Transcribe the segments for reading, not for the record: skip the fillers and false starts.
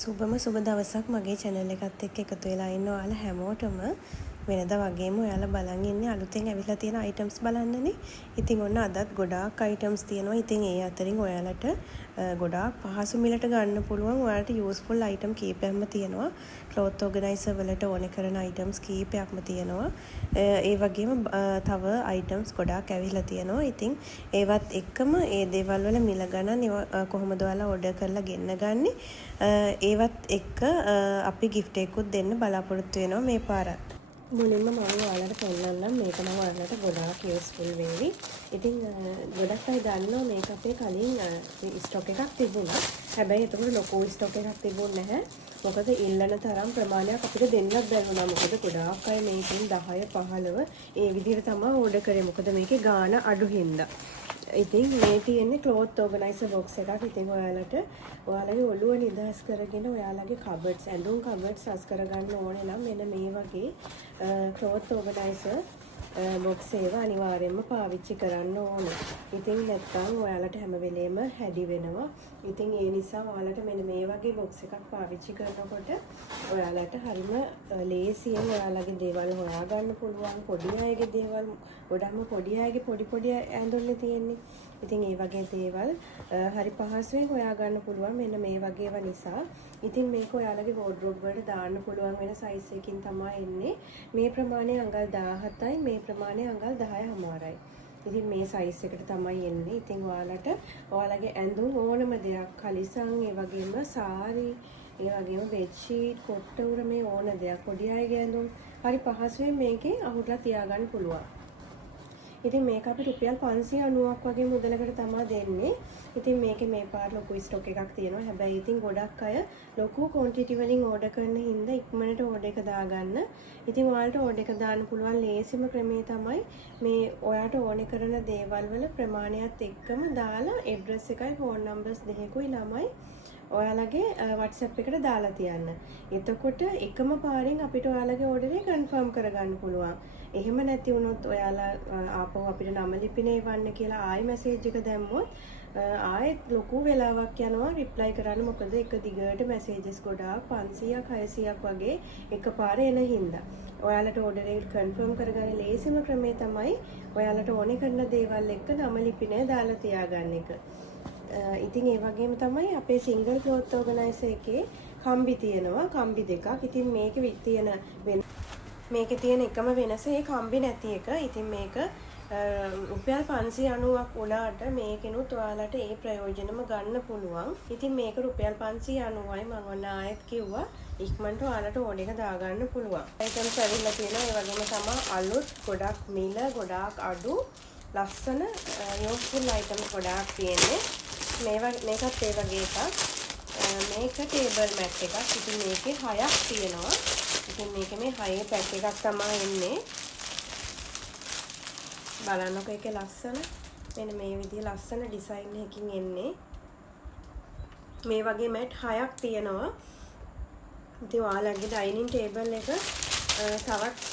සුබම සුබ දවසක් මගේ channel එකත් එක්ක එකතු වෙලා ඉන්න ඔයාලා හැමෝටම වෙනදා වගේම ඔයාලා බලන් ඉන්නේ අලුතෙන් ඇවිල්ලා තියෙන items බලන්නනේ. ඉතින් ඔන්න අදත් ගොඩාක් items තියෙනවා. ඉතින් ඒ අතරින් ඔයාලට ගොඩාක් පහසු මිලට ගන්න පුළුවන් ඔයාලට useful item කීපයක්ම තියෙනවා. cloth organizer වලට ඕනේ කරන items කීපයක්ම තියෙනවා. ඒ වගේම තව items ගොඩාක් ඇවිල්ලා තියෙනවා. ඉතින් ඒවත් එක්කම ඒ දේවල් වල මිල ගණන් කොහොමද ඔයාලා order කරලා ගෙන්න ගන්නේ? ඒවත් එක්ක අපි gift එකකුත් දෙන්න බලාපොරොත්තු වෙනවා මේ පාරත්. මුලින්ම මම ඔයාලට පෙන්නන්නම් මේක නම් ඔයාලට ගොඩාක් useful වෙවි. ඉතින් ගොඩක් අය දන්නවා මේක අපේ කලින් ස්ටොක් එකක් තිබුණා. හැබැයි ඒක ලොකු ස්ටොක් එකක් තිබුණේ නැහැ. මොකද ඉල්ලන තරම් ප්‍රමාණයක් අපිට දෙන්නත් බැරි වුණා. මොකද ගොඩාක් අය මේකෙන් 10 15 ඒ විදිහට තමයි ඕඩර් කරේ. මොකද මේකේ ගාණ අඩු හින්දා. ඉතින් මේ තියෙන්නේ cloth organizer box එකක්. ඉතින් ඔයාලගේ ඔළුව නිදහස් කරගෙන ඔයාලගේ cupboards ඇඳුම් cupboards සස් කරගන්න ඕනේ නම් මෙන්න මේ වගේ cloth organizer box එක අනිවාර්යයෙන්ම පාවිච්චි කරන්න ඕනේ. ඉතින් නැත්නම් ඔයාලට හැම වෙලේම හැඩි වෙනවා. ඉතින් ඒ නිසා ඔයාලට මෙන්න මේ වගේ box එකක් පාවිච්චි කරනකොට ඔයාලට හරිම ලේසියෙන් ඔයාලගේ දේවල් හොයාගන්න පුළුවන්. පොඩි අයගේ දේවල් ගොඩක්ම පොඩි අයගේ පොඩි ඇඳුම්නේ තියෙන්නේ. ඉතින් ඒ වගේ දේවල් හරි පහසුවෙන් හොයාගන්න පුළුවන් මෙන්න මේ වගේ ඒවා නිසා. ඉතින් මේක ඔයාලගේ wardrobe වලට දාන්න පුළුවන් වෙන size එකකින් තමයි එන්නේ. මේ ප්‍රමාණය අඟල් 17යි මේ ප්‍රමාණය අඟල් 10:මාරයි. ඉතින් මේ size එකට තමයි එන්නේ. ඉතින් ඔයාලගේ ඇඳුම් ඕනම දෙයක් කලිසම් ඒ වගේම සාරි ඒ වගේම bedsheet කොට්ට උර මේ ඕන දෙයක් පොඩි අයගේ ඇඳුම් හරි පහසුවෙන් මේකේ අහුරලා තියාගන්න පුළුවන්. ඉතින් මේක අපි රුපියල් 590ක් වගේ මුදලකට තමයි දෙන්නේ. ඉතින් මේකේ මේ පාර ලොකු ස්ටොක් එකක් තියෙනවා. හැබැයි ඉතින් ගොඩක් අය ලොකු ක්වොන්ටිටි වලින් ඕඩර් කරන හින්දා ඉක්මනට ඕඩර් එක දාගන්න. ඉතින් ඔයාලට ඕඩර් එක දාන්න පුළුවන් ලේසිම ක්‍රමය තමයි මේ ඔයාලට ඕනේ කරන දේවල් වල ප්‍රමාණයත් එක්කම දාලා ඇඩ්‍රස් එකයි ෆෝන් නම්බර්ස් දෙකකුයි ළමයි ඔයාලගේ WhatsApp එකට දාලා තියන්න. එතකොට එකම පාරෙන් අපිට ඔයාලගේ ඕඩර් එක කන්ෆර්ම් කරගන්න පුළුවන්. එහෙම නැති වුණොත් ඔයාලා ආපහු අපිට නම ලිපිනේ වන්න කියලා ආයෙ මැසේජ් එක දැම්මොත් ආයෙත් ලොකු වෙලාවක් යනවා රිප්ලයි කරන්න. මොකද එක දිගට මැසේජස් ගොඩාක් 500ක් 600ක් වගේ එකපාර එන හින්දා. ඔයාලට ඕඩර් එක කන්ෆර්ම් කරගන්න ලේසිම ක්‍රමය තමයි ඔයාලට ඕනේ කරන දේවල් එක්ක නම ලිපිනේ දාලා තියාගන්න එක. ඉතින් ඒ වගේම තමයි අපේ සිංගල් ක්ලොත් ඕගනයිසර් එකේ කම්බි තියෙනවා. කම්බි දෙකක්. ඉතින් මේකේ තියෙන එකම වෙනස ඒ කම්බි නැති එක. ඉතින් මේක රුපියල් 590ක් උනාට මේකෙනුත් ඔයාලට ඒ ප්‍රයෝජනම ගන්න පුළුවන්. ඉතින් මේක රුපියල් 590යි මම ඔන්න ආයෙත් කිව්වා. ඉක්මනට ඔයාලට ඕඩර් එක දාගන්න පුළුවන්. items ඇවිල්ලා තියෙනවා. ඒ වගේම තමයි අලුත් ගොඩක් මිල ගොඩාක් අඩු ලස්සන useful items ගොඩාක් තියෙන්නේ. මේකත් ඒ වගේ එකක්. මේක ටේබල් මැට් එකක්. ඉතින් මේකේ 6ක් තියෙනවා. ඉතින් මේකේ මේ 6 පැක් එකක් තමයි එන්නේ. බලන්නකො ඒකේ ලස්සන. මෙන්න මේ විදිහ ලස්සන ඩිසයින් එකකින් එන්නේ. මේ වගේ මැට් 6ක් තියෙනවා. ඉතින් ඔයාලගේ ඩයිනින් ටේබල් එක තවත්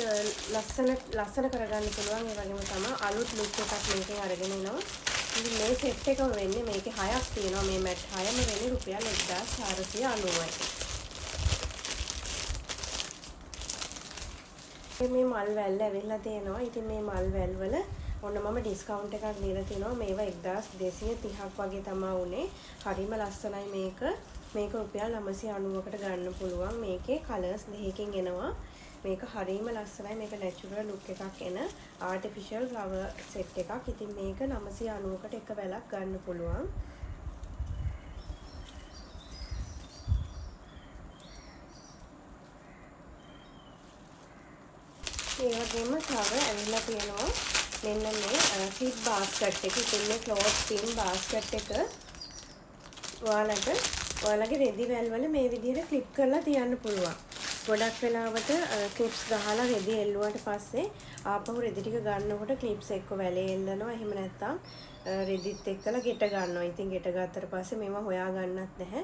ලස්සන කරගන්න පුළුවන්. ඒ වගේම තමයි අලුත් ලුක් එකක් මේකෙන් අරගෙන එනවා. ඉතින් මේ සෙට් එකම වෙන්නේ මේකේ 6ක් තියෙනවා. මේ මැට් 6ම වෙන්නේ රුපියල් 1490යි. මේ මල් වැල් ඇවිල්ලා තියෙනවා. ඉතින් මේ මල් වැල් වල ඔන්න මම ඩිස්කවුන්ට් එකක් දීලා තිනවා. මේවා 1230ක් වගේ තමයි උනේ. හරිම ලස්සනයි මේක. මේක රුපියල් 990කට ගන්න පුළුවන්. මේකේ කලර්ස් දෙකකින් එනවා. මේක හරිම ලස්සනයි. මේක නැචරල් ලුක් එකක් එන ආටිෆිෂල් ෆ්ලවර් සෙට් එකක්. ඉතින් මේක 990කට එක වැලක් ගන්න පුළුවන්. ඒ වගේම තව ඇවිල්ලා තියෙනවා මෙන්න මේ ෆිට් බාස්කට් එක. ඉතින් මේ ක්ලෝත් පින් බාස්කට් එක ඔයාලගේ රෙදි වැල් වල මේ විදිහට ක්ලිප් කරලා තියන්න පුළුවන්. ගොඩක් වෙලාවට ක්ලිප්ස් ගහලා රෙදි එල්ලුවාට පස්සේ ආපහු රෙදි ටික ගන්නකොට ක්ලිප්ස් එක්ක වැලේ එල්ලනවා. එහෙම නැත්නම් රෙදිත් එක්කලා ගෙට ගන්නවා. ඉතින් ගෙට ගත්තට පස්සේ මේව හොයා ගන්නත් නැහැ.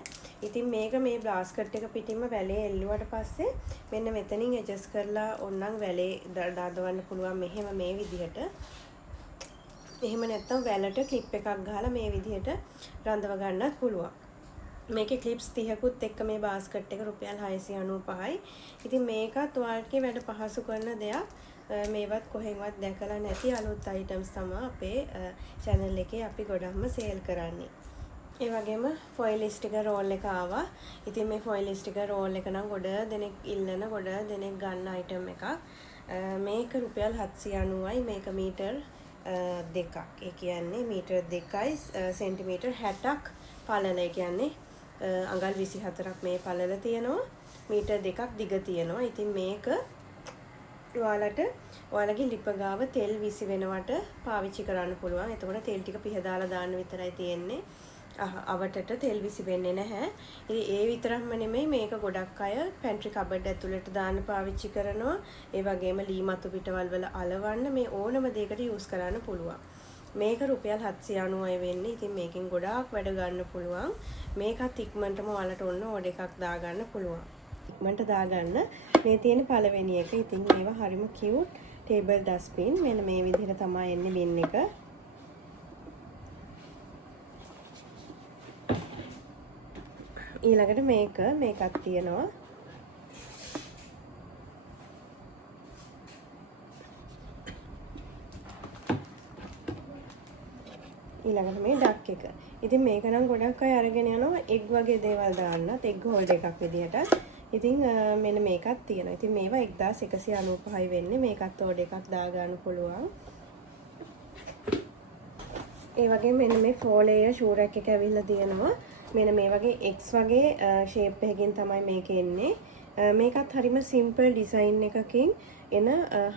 ඉතින් මේක මේ බාස්කට් එක පිටින්ම වැලේ එල්ලුවාට පස්සේ මෙන්න මෙතනින් ඇඩ්ජස්ට් කරලා ඕනනම් වැලේ දාදවන්න පුළුවන් මෙහෙම මේ විදිහට. එහෙම නැත්නම් වැලට ක්ලිප් එකක් ගහලා මේ විදිහට රඳව ගන්නත් පුළුවන්. මේකේ ක්ලිප්ස් 30කුත් එක්ක මේ බාස්කට් එක රුපියල් 695යි. ඉතින් මේකත් ඔයාලගේ වැඩ පහසු කරන දෙයක්. මේවත් කොහෙන්වත් දැකලා නැති අලුත් අයිටම්ස් තමයි අපේ channel එකේ අපි ගොඩක්ම සේල් කරන්නේ. ඒ වගේම ෆොයිල් ස්ටිකර් රෝල් එක ආවා. ඉතින් මේ ෆොයිල් ස්ටිකර් රෝල් එක නම් ගොඩ දෙනෙක් ඉල්ලන ගොඩ දෙනෙක් ගන්න අයිටම් එකක්. මේක රුපියල් 790යි. මේක මීටර් දෙකක්. ඒ කියන්නේ මීටර් 2යි සෙන්ටිමීටර් 60ක් පළල. ඒ කියන්නේ අඟල් 24ක් මේ පළල තියෙනවා. මීටර් 2ක් දිග තියෙනවා. ඉතින් මේක ඔයාලගේ ලිප ගාව තෙල් විසි වෙනවට පාවිච්චි කරන්න පුළුවන්. එතකොට තෙල් ටික පිහදාලා දාන්න විතරයි තියෙන්නේ. අවටට තෙල් විසි වෙන්නේ නැහැ. ඉතින් ඒ විතරක්ම නෙමෙයි මේක ගොඩක් අය පැන්ට්‍රි කබඩ් ඇතුළට දාන්න පාවිච්චි කරනවා. ඒ වගේම ලී මතු පිටවල් වල අලවන්න මේ ඕනම දෙයකට යූස් කරන්න පුළුවන්. මේක රුපියල් 790 වෙන්නේ. ඉතින් මේකෙන් ගොඩාක් වැඩ ගන්න පුළුවන්. මේකත් ඉක්මනටම ඔයාලට ඕන ඕඩර් එකක් දාගන්න පුළුවන්. ඉක්මනට දාගන්න. මේ තියෙන පළවෙනි එක. ඉතින් මේවා හරිම කියුට් ටේබල් ඩස්ට්බින්. මෙන්න මේ විදිහට තමයි එන්නේ බින් එක. ඊළඟට මේකක් තියෙනවා. ඊළඟට මේ ඩක් එක. ඉතින් මේක නම් ගොඩක් අය අරගෙන යනවා එග් වගේ දේවල් දාන්නත් එග් හෝල්ඩර් එකක් විදිහට. ඉතින් මෙන්න මේකක් තියෙනවා. ඉතින් මේවා 1195යි වෙන්නේ. මේකත් ඕඩර් එකක් දාගන්න පුළුවන්. ඒ වගේම මෙන්න මේ 4 layer shoe rack එක ඇවිල්ලා තියෙනවා. මෙන්න මේ වගේ X වගේ shape එකකින් තමයි මේක එන්නේ. මේකත් හරිම simple design එකකින් එන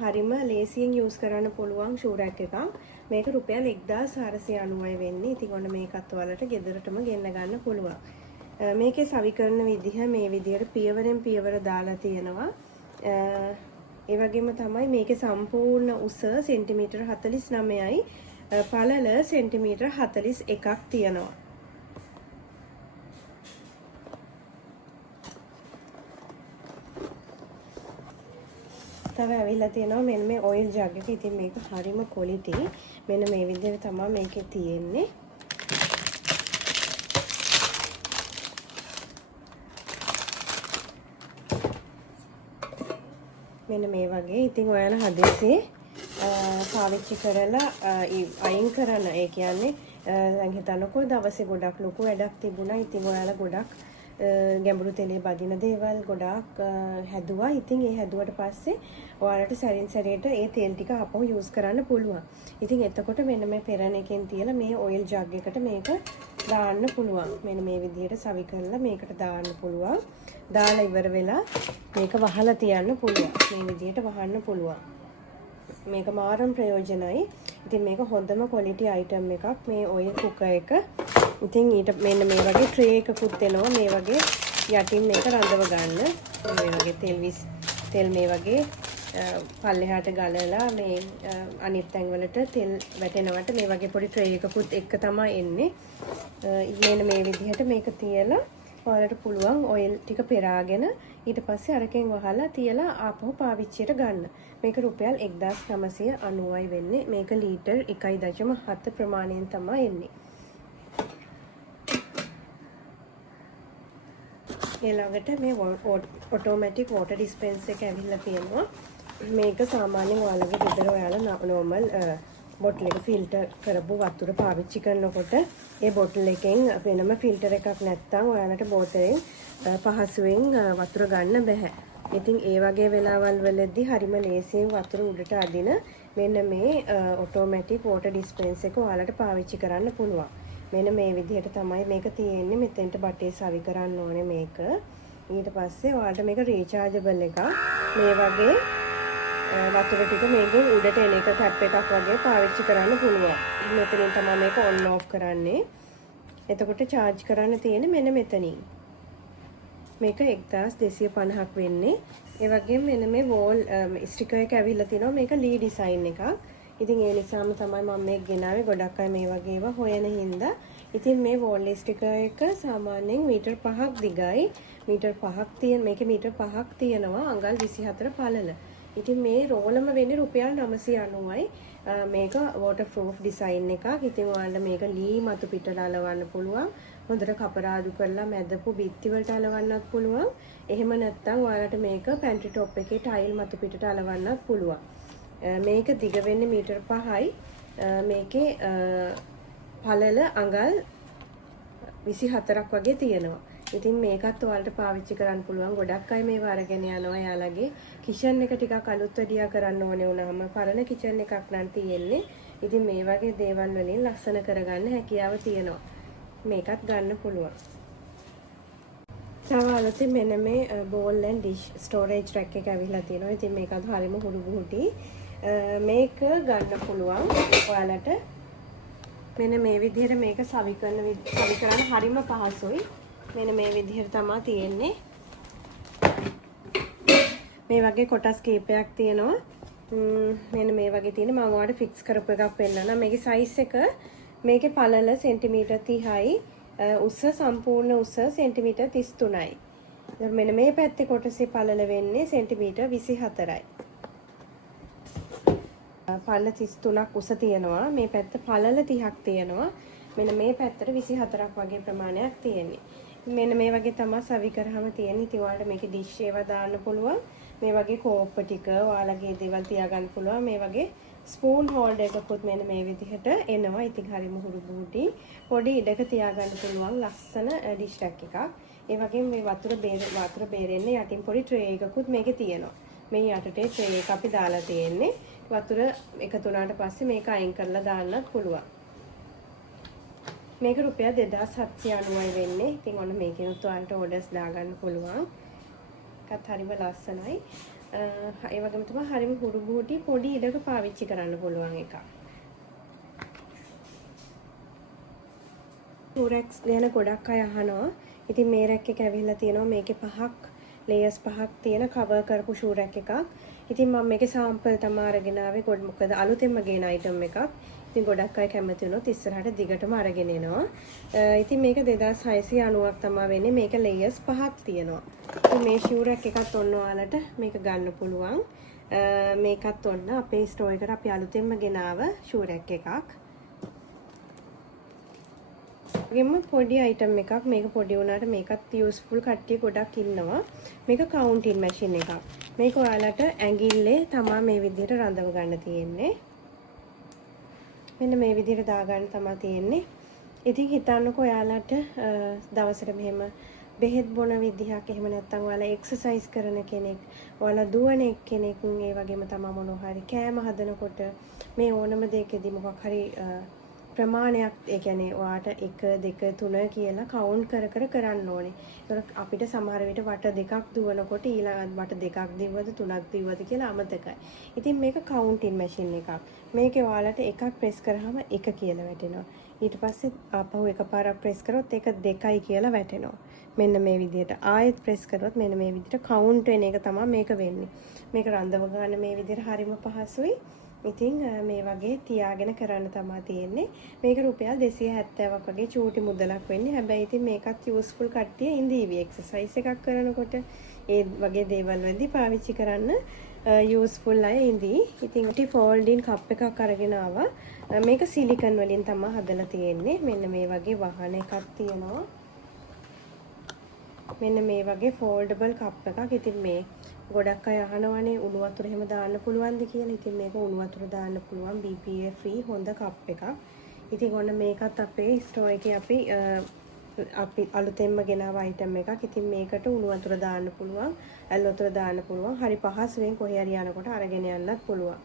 හරිම ලේසියෙන් use කරන්න පුළුවන් shoe rack එකක්. මේක රුපියල් 1490යි වෙන්නේ. ඉතින් ඔන්න මේකත් ඔයාලට ගෙදරටම ගෙන්න ගන්න පුළුවන්. මේකේ සවි කරන විදිහ මේ විදිහට පියවරෙන් පියවර දාලා තියෙනවා. ඒ වගේම තමයි මේකේ සම්පූර්ණ උස සෙන්ටිමීටර් 49යි. පළල සෙන්ටිමීටර් 41ක් තියෙනවා. තව ඇවිල්ලා තියෙනවා මෙන්න මේ ඔයිල් ජග් එක. ඉතින් මේක හරිම ක්වොලිටි. මෙන්න මේ විදිහට තමයි මේකේ තියෙන්නේ. මෙන්න මේ වගේ. ඉතින් ඔයාලා හදිස්සියේ පාවිච්චි කරලා අයින් කරන ඒ කියන්නේ දැන් හිතන්නකෝ දවසේ ගොඩක් ලොකු වැඩක් තිබුණා. ඉතින් ඔයාලා ගොඩක් ගැඹුරු තෙලේ බදින දේවල් ගොඩාක් හැදුවා. ඉතින් ඒ හැදුවට පස්සේ ඔයාලට සැරින් සැරේට ඒ තෙල් ටික ආපහු යූස් කරන්න පුළුවන්. ඉතින් එතකොට මෙන්න මේ පෙරණ එකෙන් තියලා මේ ඔයිල් ජග් එකට මේක දාන්න පුළුවන්. මෙන්න මේ විදිහට සවි කරලා මේකට දාන්න පුළුවන්. දාලා ඉවර වෙලා මේක වහලා තියන්න පුළුවන්. මේ විදිහට වහන්න පුළුවන්. මේක මාරම් ප්‍රයෝජනයි. ඉතින් මේක හොඳම ක්වොලිටි අයිටම් එකක් මේ ඔයිල් කුකර් එක. ඉතින් ඊට මෙන්න මේ වගේ ට්‍රේ එකකුත් එනවා. මේ වගේ යටින් මේක රඳව ගන්න. මේ වගේ තෙල් මේ වගේ පල්ලෙහාට ගලලා මේ අනිත් තැන් වලට තෙල් වැටෙනවට මේ වගේ පොඩි ට්‍රේ එකකුත් එක්ක තමයි එන්නේ. මෙන්න මේ විදිහට මේක තියලා ඔයාලට පුළුවන් ඔයිල් ටික පෙරාගෙන ඊට පස්සේ අරකින් වහලා තියලා ආපහු පාවිච්චියට ගන්න. මේක රුපියල් 1990යි වෙන්නේ. මේක ලීටර් 1.7 ප්‍රමාණයෙන් තමයි එන්නේ. ඊළඟට මේ ඔටෝමැටික් වෝටර් ඩිස්පෙන්සර් එක ඇවිල්ලා තියෙනවා. මේක සාමාන්‍යයෙන් ඔයාලගේ ගෙදර ඔයාලා නෝමල් බොටල් එක ෆිල්ටර් කරපු වතුර පාවිච්චි කරනකොට ඒ බොටල් එකෙන් වෙනම ෆිල්ටර් එකක් නැත්නම් ඔයාලට බෝතලෙන් පහසුවෙන් වතුර ගන්න බෑ. ඉතින් ඒ වගේ වෙලාවල් වලදී හරිම ලේසියෙන් වතුර උඩට අදින මෙන්න මේ ඔටෝමැටික් වෝටර් ඩිස්පෙන්සර් එක ඔයාලට පාවිච්චි කරන්න පුළුවන්. මෙන්න මේ විදිහට තමයි මේක තියෙන්නේ. මෙතෙන්ට බටේ සවි කරන්න ඕනේ මේක. ඊට පස්සේ ඔයාලට මේක රීචාර්ජබල් එකක්. මේ වගේ වතුර ටික මේකෙන් උඩට එන එක ටැප් එකක් වගේ පාවිච්චි කරන්න පුළුවන්. මෙතනින් තමයි මේක ඔන් ඔෆ් කරන්නේ. එතකොට charge කරන්න තියෙන්නේ මෙන්න මෙතනින්. මේක 1250ක් වෙන්නේ. ඒ වගේම මෙන්න මේ වෝල් ස්ටිකර් එක ඇවිල්ලා තිනවා. මේක ලී ඩිසයින් එකක්. ඉතින් ඒ නිසාම තමයි මම මේක ගෙනාවේ. ගොඩක් අය මේ වගේ ඒවා හොයන හින්දා. ඉතින් මේ වෝල් ස්ටිකර් එක සාමාන්‍යයෙන් මීටර් 5ක් දිගයි. මීටර් 5ක් මේකේ මීටර් 5ක් තියෙනවා. අඟල් 24 පළල. ඉතින් මේ රෝලම වෙන්නේ රුපියල් 990යි. මේක waterproof design එකක්. ඉතින් ඔයාලා මේක ලී මතු පිටට අලවන්න පුළුවන්. හොඳට කපරාදු කරලා මැදපු බිත්ති වලට අලවන්නත් පුළුවන්. එහෙම නැත්නම් ඔයාලට මේක පැන්ට්‍රි টොප් එකේ ටයිල් මත පිටට අලවන්නත් පුළුවන්. මේක දිග වෙන්නේ මීටර් 5යි. මේකේ පළල අඟල් 24ක් වගේ තියෙනවා. ඉතින් මේකත් ඔයාලට පාවිච්චි කරන්න පුළුවන්. ගොඩක් අය මේව අරගෙන යනවා. යාළගේ කිචන් එක ටිකක් අලුත් වැඩියා කරන්න ඕනේ වුණාම පරණ කිචන් එකක් නම් තියෙන්නේ. ඉතින් මේ වගේ දේවල් වලින් ලස්සන කරගන්න හැකියාව තියෙනවා. මේකත් ගන්න පුළුවන්. තව අලුතින් මෙන්න මේ bowl and dish storage rack එක ඇවිල්ලා තියෙනවා. ඉතින් මේකත් හරියම හුරු බුහුටි. මේක ගන්න පුළුවන් ඔයාලට. මෙන්න මේ විදිහට මේක සවි කරන්න හරියම පහසුයි. මෙන්න මේ විදිහට තමයි තියෙන්නේ. මේ වගේ කොටස් කීපයක් තියෙනවා. මෙන්න මේ වගේ තියෙන මම ඔයාලට ෆික්ස් කරපු එකක් පෙන්නනවා. මේකේ සයිස් එක මේකේ පළල සෙන්ටිමීටර් 30යි. උස සම්පූර්ණ උස සෙන්ටිමීටර් 33යි. මෙන්න මේ පැත්තේ කොටසේ පළල වෙන්නේ සෙන්ටිමීටර් 24යි. පළල 33ක් උස තියෙනවා. මේ පැත්ත පළල 30ක් තියෙනවා. මෙන්න මේ පැත්තට 24ක් වගේ ප්‍රමාණයක් තියෙන්නේ. මෙන්න මේ වගේ තමයි සවි කරාම තියෙන්නේ. ඉතින් ඔයාලට මේකේ ඩිෂ් ඒවා දාන්න පුළුවන්. මේ වගේ කෝප්ප ටික ඔයාලගේ දේවල් තියාගන්න පුළුවන්. මේ වගේ ස්පූන් හෝල්ඩර් එකකුත් මෙන්න මේ විදිහට එනවා. ඉතින් හරිම හුරු බුහුටි. පොඩි ඉඩක තියාගන්න පුළුවන් ලස්සන ඩිෂ් රැක් එකක්. ඒ වගේම මේ වතුර බේරෙන්න යටින් පොඩි ට්‍රේ එකකුත් මේකේ තියෙනවා. මේ යටටේ ට්‍රේ එක අපි දාලා තියෙන්නේ. වතුර එකතු වුණාට පස්සේ මේක අයින් කරලා දාන්නත් පුළුවන්. මේක රුපියල් 2790යි වෙන්නේ. ඉතින් ඔන්න මේකෙනුත් ඔයාලට ඕඩර්ස් දාගන්න පුළුවන්. ඒකත් හරිම ලස්සනයි. ඒ වගේම තමයි හරිම හුරු බුහුටි පොඩි ඉඩක පාවිච්චි කරන්න පුළුවන් එකක්. ෂූරැක්ස් ගැන ගොඩක් අය අහනවා. ඉතින් මේ රැක් එක ඇවිල්ලා තියෙනවා. මේකේ 5ක් ලේයර්ස් 5ක් තියෙන කවර් කරපු ෂූරැක් එකක්. ඉතින් මම මේකේ සාම්පල් තමයි අරගෙන ආවේ. මොකද අලුතෙන්ම ගේන අයිටම් එකක්. ඉතින් ගොඩක් අය කැමති වුණොත් ඉස්සරහට දිගටම අරගෙන එනවා. ඉතින් මේක 2690ක් තමයි වෙන්නේ. මේක ලේයර්ස් 5ක් තියෙනවා. ඉතින් මේ ෂූරැක් එකත් ඔන්න ඔයාලට මේක ගන්න පුළුවන්. මේකත් ඔන්න අපේ ස්ටෝර් එකට අපි අලුතෙන්ම ගෙනාව ෂූරැක් එකක්. ඒකෙම පොඩි අයිටම් එකක්. මේක පොඩි වුණාට මේකත් යූස්ෆුල් කට්ටිය ගොඩක් ඉන්නවා. මේක කවුන්ටින් මැෂින් එකක්. මේක ඔයාලට ඇඟිල්ලේ තමයි මේ විදිහට රඳව ගන්න තියෙන්නේ. මෙන්න මේ විදිහට දාගන්න තමයි තියෙන්නේ. ඉතින් හිතන්නකෝ ඔයාලට දවසට මෙහෙම බෙහෙත් බොන විදිහක් එහෙම නැත්නම් ඔයාලා එක්සර්සයිස් කරන කෙනෙක්, ඔයාලා දුවන කෙනෙක්, ඒ වගේම තමයි මොනවා හරි කෑම හදනකොට මේ ඕනම දෙයකදී මොකක් හරි ප්‍රමාණයක් ඒ කියන්නේ ඔයාට 1 2 3 කියලා කවුන්ට් කර කරන්න ඕනේ. ඒක අපිට සමහර විට වට දෙකක් දුවනකොට ඊළඟ වට දෙකක් දිව්වද 3ක් දිව්වද කියලා අමතකයි. ඉතින් මේක කවුන්ටින් මැෂින් එකක්. මේකේ ඔයාලට එකක් ප්‍රෙස් කරාම 1 කියලා වැටෙනවා. ඊට පස්සේ ආපහු එකපාරක් ප්‍රෙස් කරොත් ඒක 2යි කියලා වැටෙනවා. මෙන්න මේ විදිහට ආයෙත් ප්‍රෙස් කරොත් මෙන්න මේ විදිහට කවුන්ට් වෙන එක තමයි මේක වෙන්නේ. මේක රඳව ගන්න මේ විදිහට හරිම පහසුයි. ඉතින් මේ වගේ තියාගෙන කරන්න තමයි තියෙන්නේ. මේක රුපියල් 270ක් වගේ චූටි මුදලක් වෙන්නේ. හැබැයි ඉතින් මේකත් යූස්ෆුල් කට්ටිය ඉඳීවි එක්සර්සයිස් එකක් කරනකොට ඒ වගේ දේවල් වලදී පාවිච්චි කරන්න යූස්ෆුල් අය ඉඳී. ඉතින් ඉටි ෆෝල්ඩින් කප් එකක් අරගෙන ආවා. මේක සිලිකන් වලින් තමයි හදලා තියෙන්නේ. මෙන්න මේ වගේ වහන එකක් තියෙනවා. මෙන්න මේ වගේ ෆෝල්ඩබල් කප් එකක්. ඉතින් මේ ගොඩක් අය අහනවනේ උණු වතුර එහෙම දාන්න පුළුවන්ද කියලා. ඉතින් මේක උණු වතුර දාන්න පුළුවන් BPA free හොඳ කප් එකක්. ඉතින් ඔන්න මේකත් අපේ ස්ටෝර් එකේ අපි අලුතෙන්ම ගෙනාව අයිටම් එකක්. ඉතින් මේකට උණු වතුර දාන්න පුළුවන්, ඇල් වතුර දාන්න පුළුවන්. හරි පහසුවෙන් කොහේ හරි යනකොට අරගෙන යන්නත් පුළුවන්.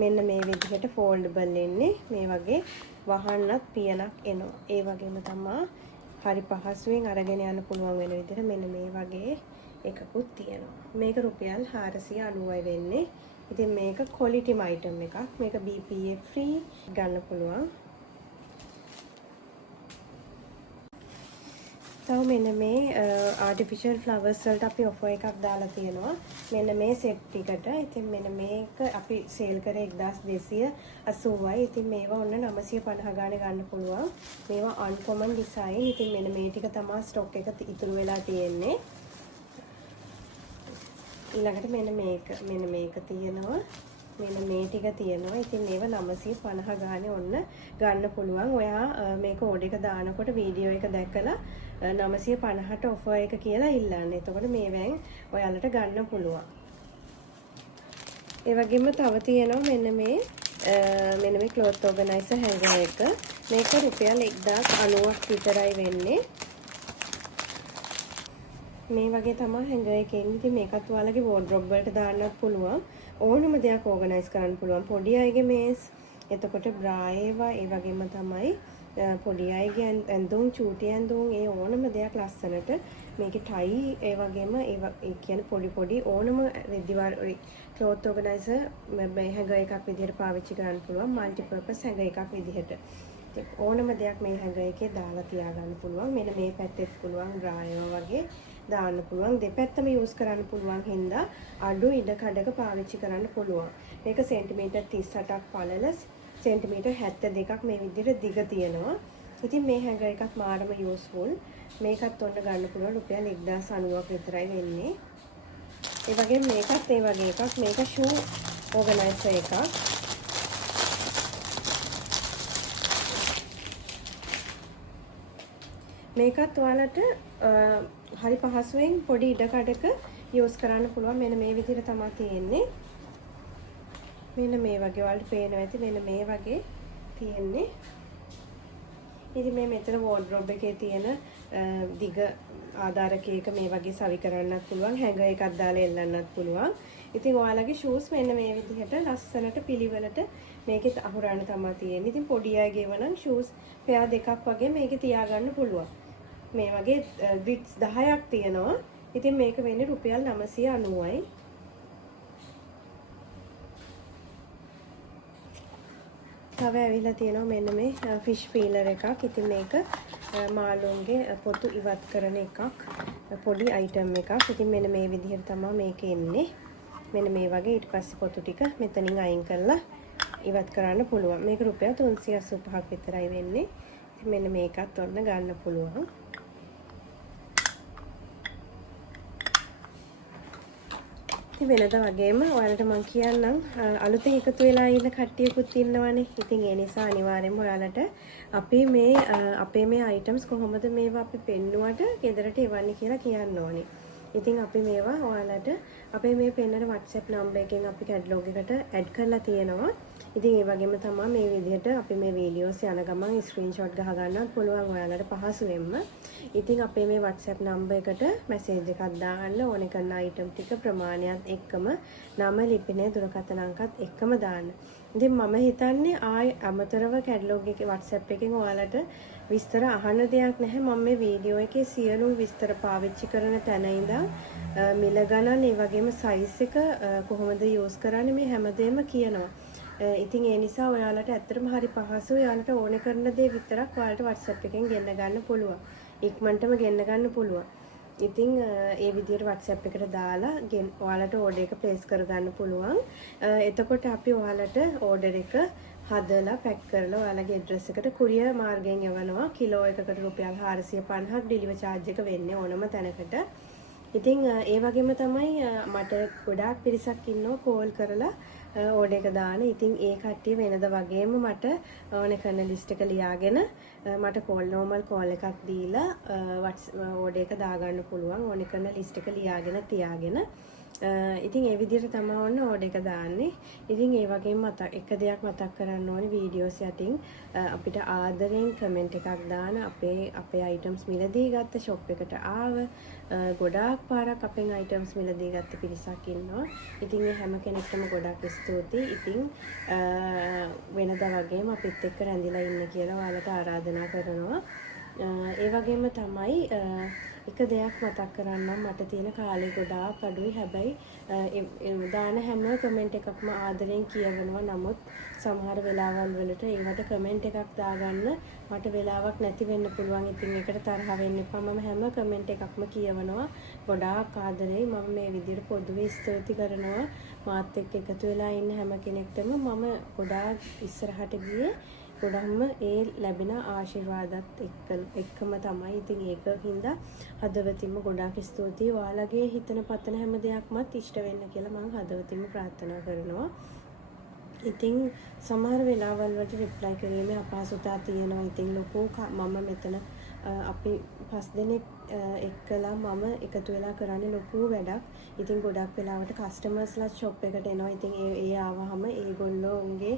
මෙන්න මේ විදිහට ෆෝල්ඩබල් එන්නේ. මේ වගේ වහන්නත් පියනක් එනවා. ඒ වගේම තමයි හරි පහසුවෙන් අරගෙන යන්න පුළුවන් වෙන විදිහට මෙන්න මේ වගේ එකකුත් තියෙනවා. මේක රුපියල් 490යි වෙන්නේ. ඉතින් මේක ක්වොලිටිම අයිටම් එකක්. මේක BPA free ගන්න පුළුවන්. තව මෙන්න මේ ආටිෆිෂල් ෆ්ලවර්ස් වලට අපි ඔෆර් එකක් දාලා තියෙනවා. මෙන්න මේ සෙට් ටිකට. ඉතින් මෙන්න මේක අපි සේල් කරේ 1280යි. ඉතින් මේවා ඔන්න 950 ගානේ ගන්න පුළුවන්. මේවා අන්කොමන් ඩිසයින්. ඉතින් මෙන්න මේ ටික තමයි ස්ටොක් එක ඉතුරු වෙලා තියෙන්නේ. ඊළඟට මෙන්න මේක තියෙනවා. මෙන්න මේ ටික තියෙනවා. ඉතින් මේව 950 ගානේ ඔන්න ගන්න පුළුවන්. ඔයා මේක ඕඩර් එක දානකොට වීඩියෝ එක දැකලා 950ට ඔෆර් එක කියලා ඉල්ලන්න. එතකොට මේවෙන් ඔයාලට ගන්න පුළුවන්. ඒ වගේම තව තියෙනවා මෙන්න මේ ක්ලොත් ඕගනයිසර් හැංගර් එක. මේක රුපියල් 1090ක් විතරයි වෙන්නේ. මේ වගේ තමයි හැංගර් එකේ ඉන්නේ. ඉතින් මේකත් ඔයාලගේ වෝඩ්‍රොබ් වලට දාන්නත් පුළුවන්. ඕනම දෙයක් ඕගනයිස් කරන්න පුළුවන්. පොඩි අයගේ මේස්, එතකොට බ්‍රා ඒවා, ඒ වගේම තමයි පොඩි අයගේ ඇඳුම්, චූටි ඇඳුම්, ඒ ඕනම දෙයක් ලස්සනට මේකේ ටයි ඒ වගේම ඒ කියන්නේ පොඩි ඕනම ක්ලොත් ඕගනයිසර් මේ හැංගර් එකක් විදිහට පාවිච්චි කරන්න පුළුවන්. মাল্টি පර්පස් හැංගර් එකක් විදිහට. ඕනම දෙයක් මේ හැංගර් එකේ දාලා තියාගන්න පුළුවන්. මෙන්න මේ පැත්තෙත් පුළුවන් බ්‍රා ඒවා වගේ දාන්න පුළුවන්. දෙපැත්තම යූස් කරන්න පුළුවන් හින්දා අඩු ඉඩ කඩක පාවිච්චි කරන්න පුළුවන්. මේක සෙන්ටිමීටර් 38ක් පළල සෙන්ටිමීටර් 72ක් මේ විදිහට දිග තියෙනවා. ඉතින් මේ හැංගර් එකත් මාරම යූස්ෆුල්. මේකත් ඔන්න ගන්න පුළුවන් රුපියල් 1090ක් විතරයි වෙන්නේ. ඒ වගේම මේකත් ඒ වගේ එකක්. මේක ෂූ ඕගනයිසර් එකක්. මේකත් ඔයාලට හරි පහසුවෙන් පොඩි ඉඩ කඩක යූස් කරන්න පුළුවන්. මෙන්න මේ විදිහට තමයි තියෙන්නේ. මෙන්න මේ වගේ ඔයාලට පේනවා ඇති. මෙන්න මේ වගේ තියෙන්නේ. ඉතින් මේ මෙතන වෝඩ්‍රොබ් එකේ තියෙන දිග ආධාරකයක මේ වගේ සවි කරන්නත් පුළුවන්. හැංගර් එකක් දාලා එල්ලන්නත් පුළුවන්. ඉතින් ඔයාලගේ ෂූස් මෙන්න මේ විදිහට ලස්සනට පිළිවෙලට මේකෙත් අහුරන්න තමයි තියෙන්නේ. ඉතින් පොඩි අයගේ වනම් ෂූස් පෙයා දෙකක් වගේ මේකේ තියාගන්න පුළුවන්. මේ වගේ ග්‍රිඩ්ස් 10ක් තියෙනවා. ඉතින් මේක වෙන්නේ රුපියල් 990යි. තව ඇවිල්ලා තියෙනවා මෙන්න මේ ෆිෂ් පීලර් එකක්. ඉතින් මේක මාළුන්ගේ පොතු ඉවත් කරන එකක්. පොඩි අයිටම් එකක්. ඉතින් මෙන්න මේ විදිහට තමයි මේක එන්නේ. මෙන්න මේ වගේ ඊට පස්සේ පොතු ටික මෙතනින් අයින් කරලා ඉවත් කරන්න පුළුවන්. මේක රුපියල් 385ක් විතරයි වෙන්නේ. ඉතින් මෙන්න මේකත් ඔන්න ගන්න පුළුවන්. ඉතින් වෙනද වගේම ඔයාලට මම කියන්නම් අලුතෙන් එකතු වෙලා ඉන්න කට්ටියකුත් ඉන්නවනේ. ඉතින් ඒ නිසා අනිවාර්යෙන්ම ඔයාලට අපේ මේ අයිටම්ස් කොහොමද මේවා අපි පෙන්නුවට ගෙදරට එවන්නේ කියලා කියන්න ඕනේ. ඉතින් අපි මේවා ඔයාලට අපේ මේ පෙන්නන WhatsApp නම්බර් එකෙන් අපි කැටලොග් එකට ඇඩ් කරලා තියෙනවා. ඉතින් ඒ වගේම තමයි මේ විදිහට අපි මේ වීඩියෝස් යන ගමන් ස්ක්‍රීන්ෂොට් ගහ ගන්නත් පුළුවන් ඔයාලට පහසුවෙන්ම. ඉතින් අපේ මේ WhatsApp නම්බර් එකට මැසේජ් එකක් දාන්න ඕනේ කරන අයිටම් ටික ප්‍රමාණයත් එක්කම නම ලිපිනේ දුරකථන අංකත් එක්කම දාන්න. ඉතින් මම හිතන්නේ ආයි අමතරව කැටලොග් එකේ WhatsApp එකෙන් ඔයාලට විස්තර අහන්න දෙයක් නැහැ. මම මේ වීඩියෝ එකේ සියලුම විස්තර පාවිච්චි කරන තැන ඉඳන් මිල ගණන් ඒ වගේම සයිස් එක කොහොමද යූස් කරන්නේ මේ හැමදේම කියනවා. ඉතින් ඒ නිසා ඔයාලට ඇත්තටම හරි පහසුයි. ඔයාලට ඕනේ කරන දේ විතරක් ඔයාලට WhatsApp එකෙන් ගෙන්න ගන්න පුළුවන්. ඉක්මනටම ගෙන්න ගන්න පුළුවන්. ඉතින් ඒ විදිහට WhatsApp එකට දාලා ඔයාලට ඕඩර් එක ප්ලේස් කරගන්න පුළුවන්. එතකොට අපි ඔයාලට ඕඩර් එක හදලා පැක් කරලා ඔයාලගේ ඇඩ්‍රස් එකට කුරියර් මාර්ගයෙන් යවනවා. කිලෝ එකකට රුපියල් 450ක් ඩෙලිවරි charge එක වෙන්නේ ඕනම තැනකට. ඉතින් ඒ වගේම තමයි මට ගොඩාක් පිරිසක් ඉන්නවා කෝල් කරලා ඕඩර් එක දාන. ඉතින් ඒ කට්ටිය වෙනද වගේම මට ඕනේ කරන ලිස්ට් එක ලියාගෙන මට නෝමල් කෝල් එකක් දීලා ඕඩර් එක දාගන්න පුළුවන්. ඕනේ කරන ලිස්ට් එක ලියාගෙන තියාගෙන ඉතින් ඒ විදිහට තමයි ඔන්න ඕඩර් එක දාන්නේ. ඉතින් ඒ වගේම එක දෙයක් මතක් කරන්න ඕනේ වීඩියෝස් යටින් අපිට ආදරෙන් කමෙන්ට් එකක් දාන අපේ අයිටම්ස් මිලදී ගත්ත ෂොප් එකට ආව ගොඩාක් පාරක් අපෙන් අයිටම්ස් මිලදී ගත්ත පිරිසක් ඉන්නවා. ඉතින් මේ හැම කෙනෙක්ටම ගොඩාක් ස්තුතියි. ඉතින් වෙනදා වගේම අපිත් එක්ක රැඳිලා ඉන්න කියලා ඔයාලට ආරාධනා කරනවා. ඒ වගේම තමයි එක දෙයක් මතක් කරන්නම් මට තියෙන කාලේ ගොඩාක් අඩුයි. හැබැයි දාන හැම කමෙන්ට් එකක්ම ආදරෙන් කියවනවා. නමුත් සමහර වෙලාවල් වලට ඒවට කමෙන්ට් එකක් දාගන්න මට වෙලාවක් නැති වෙන්න පුළුවන්. ඉතින් ඒකට තරහ වෙන්න එපා. මම හැම කමෙන්ට් එකක්ම කියවනවා. ගොඩාක් ආදරෙයි. මම මේ විදිහට පොදුවේ ස්තුති කරනවා. මාත් එක්ක එකතු වෙලා ඉන්න හැම කෙනෙක්ටම මම ගොඩාක් ඉස්සරහට ගියේ. ගොඩක්ම ඒ ලැබෙන ආශිර්වාදත් එක්කම තමයි. ඉතින් ඒකින්ද හදවතින්ම ගොඩාක් ස්තුතියි. ඔයාලගේ හිතන පතන හැම දෙයක්මත් ඉෂ්ට වෙන්න කියලා මම හදවතින්ම ප්‍රාර්ථනා කරනවා. ඉතින් සමහර වෙලාවල් වලට රිප්ලයි කිරීමේ අපහසුතාව තියෙනවා. ඉතින් ලොකු මම මෙතන අපි 5 දෙනෙක් එක්කලා මම එකතු වෙලා කරන්නේ ලොකු වැඩක්. ඉතින් ගොඩක් වෙලාවට කස්ටමර්ස්ලා ෂොප් එකට එනවා. ඉතින් ඒ ආවහම ඒගොල්ලෝගේ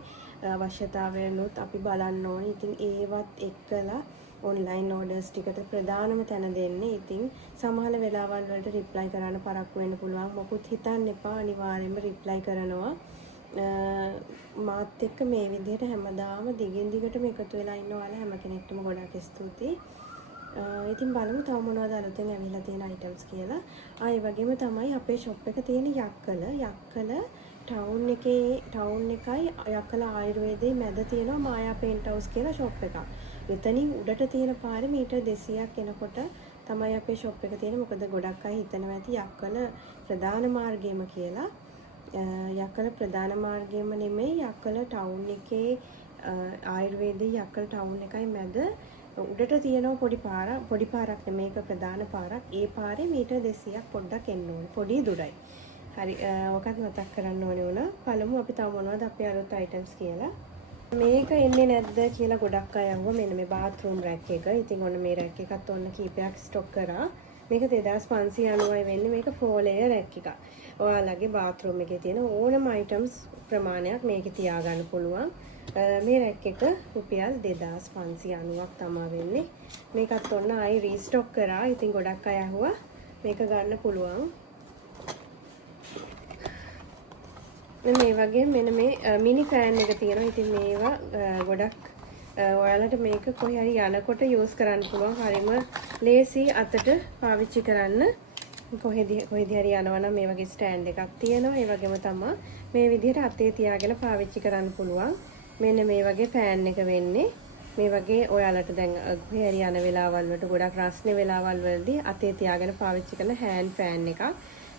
අවශ්‍යතාවයනුත් අපි බලන්න ඕනේ. ඉතින් ඒවත් එක්කලා ඔන්ලයින් ඕඩර්ස් ටිකට ප්‍රධානම තැන දෙන්නේ. ඉතින් සමහර වෙලාවල් වලට රිප්ලයි කරන්න පරක්කු වෙන්න පුළුවන්. මොකුත් හිතන්න එපා, අනිවාර්යයෙන්ම රිප්ලයි කරනවා. මාත් එක්ක මේ විදිහට හැමදාම දිගින් දිගටම එකතු වෙලා ඉන්න ඔයාලා හැම කෙනෙක්ටම ගොඩාක් ස්තුතියි. ඉතින් බලමු තව මොනවද අලුතෙන් ඇවිල්ලා තියෙන අයිටම්ස් කියලා. ඒ වගේම තමයි අපේ ෂොප් එක තියෙන යක්කල ටවුන් එකයි යක්කල ආයුර්වේදයේ මැද තියෙනවා මායා පේන්ට් හවුස් කියලා ෂොප් එකක්. එතනින් උඩට තියෙන පාරේ මීටර් 200ක් එනකොට තමයි අපේ ෂොප් එක තියෙන්නේ. මොකද ගොඩක් අය හිතනවා ඇති යක්කල ප්‍රධාන මාර්ගයම කියලා. යක්කල ප්‍රධාන මාර්ගයම නෙමෙයි, යක්කල ටවුන් එකේ ආයුර්වේදයේ යක්කල ටවුන් එකයි මැද උඩට තියෙන පොඩි පාරක් නෙමෙයි, මේක ප්‍රධාන පාරක්. ඒ පාරේ මීටර් 200ක් පොඩ්ඩක් එන්න ඕනේ. පොඩි දුරයි. හරි, ඔකත් මතක් කරන්න ඕනේ වුණා. බලමු අපි තව මොනවද අපේ අලුත් අයිටම්ස් කියලා. මේක එන්නේ නැද්ද කියලා ගොඩක් අය අහුවා. මෙන්න මේ බාත්රූම් රැක් එක. ඉතින් ඔන්න මේ රැක් එකත් ඔන්න කීපයක් ස්ටොක් කරා. මේක 2590යි වෙන්නේ. මේක 4 layer රැක් එකක්. ඔයාලගේ බාත්රූම් එකේ තියෙන ඕනම අයිටම්ස් ප්‍රමාණයක් මේකේ තියාගන්න පුළුවන්. මේ රැක් එක රුපියල් 2590ක් තමයි වෙන්නේ. මේකත් ඔන්න ආයි රීස්ටොක් කරා. ඉතින් ගොඩක් අය අහුවා මේක ගන්න පුළුවන්. මේ වගේ මෙන්න මේ මිනි ෆෑන් එක තියෙනවා. ඉතින් මේවා ගොඩක් ඔයාලට මේක කොහේ හරි යනකොට යූස් කරන්න පුළුවන්. හරිම ලේසි අතට පාවිච්චි කරන්න. කොහෙදි හරි යනවා නම් මේ වගේ ස්ටෑන්ඩ් එකක් තියෙනවා. ඒ වගේම තමයි මේ විදිහට අතේ තියාගෙන පාවිච්චි කරන්න පුළුවන්. මෙන්න මේ වගේ ෆෑන් එක වෙන්නේ. මේ වගේ ඔයාලට දැන් කොහේ හරි යන වෙලාවල් වලට ගොඩක් රස්නේ වෙලාවල් වලදී අතේ තියාගෙන පාවිච්චි කරන හෑන්ඩ් ෆෑන් එකක්.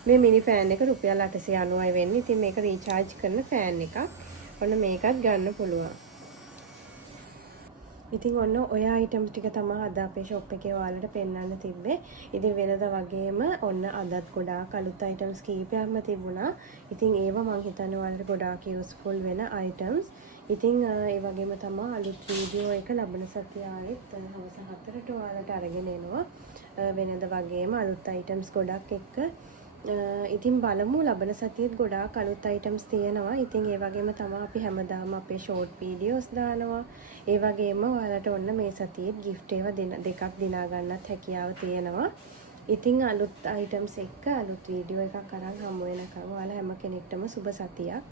මේ මිනි ෆෑන් එක රුපියල් 890යි වෙන්නේ. ඉතින් මේක රීචාර්ජ් කරන ෆෑන් එකක්. ඔන්න මේකත් ගන්න පුළුවන්. ඉතින් ඔන්න ඔය අයිටම්ස් ටික තමයි අද අපේ ෂොප් එකේ ඔයාලට පෙන්වන්න තිබ්බේ. ඉතින් වෙනද වගේම ඔන්න අදත් ගොඩාක් අලුත් අයිටම්ස් කීපයක්ම තිබුණා. ඉතින් ඒවා මම හිතන්නේ ඔයාලට ගොඩාක් යූස්ෆුල් වෙන අයිටම්ස්. ඉතින් ඒ වගේම තමයි අලුත් වීඩියෝ එක ලබන සතියේ ආයෙත් හවස 4ට ඔයාලට අරගෙන එනවා. වෙනද වගේම අලුත් අයිටම්ස් ගොඩක් එක්ක. ඉතින් බලමු ලබන සතියේත් ගොඩාක් අලුත් අයිටම්ස් තියෙනවා. ඉතින් ඒ වගේම තමයි අපි හැමදාම අපේ ෂෝට් වීඩියෝස් දානවා. ඒ වගේම ඔයාලට ඔන්න මේ සතියේත් gift ඒවා දෙකක් දිනා ගන්නත් හැකියාව තියෙනවා. ඉතින් අලුත් අයිටම්ස් එක්ක අලුත් වීඩියෝ එකක් අරන් හමු වෙනකම් ඔයාලා හැම කෙනෙක්ටම සුබ සතියක්.